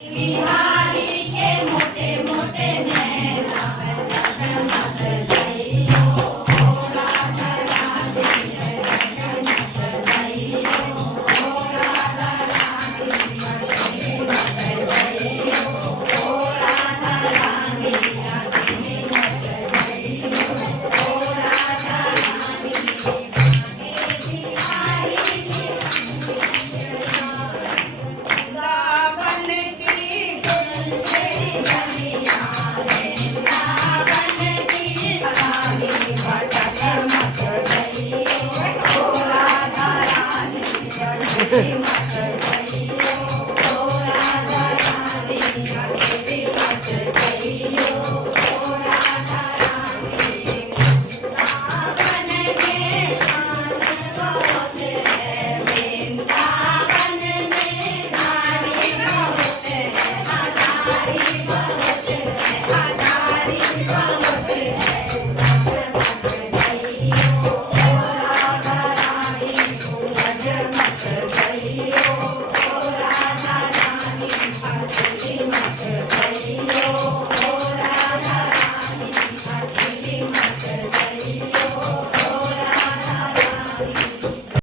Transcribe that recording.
बिहारी के मोटे मोटे नैन जगमग जइयो भोला धरा दिन जगमग जइयो भोला धरा दिन जगमग जइयो भोला धरा दिन जगमग जइयो भोला धरा दिन बिहारी दावन की तुलसी बनिया दावन की रानी जगमग जइयो भोला धरा दिन जगमग जइयो भोला धरा दिन जगमग जइयो भोला धरा दिन दावन के बहुत है वृंदावन में धारी बहुत है आधारी बहुत है आधारी बहुत है जगमग जइयो भोला धरा दिन जगमग जइयो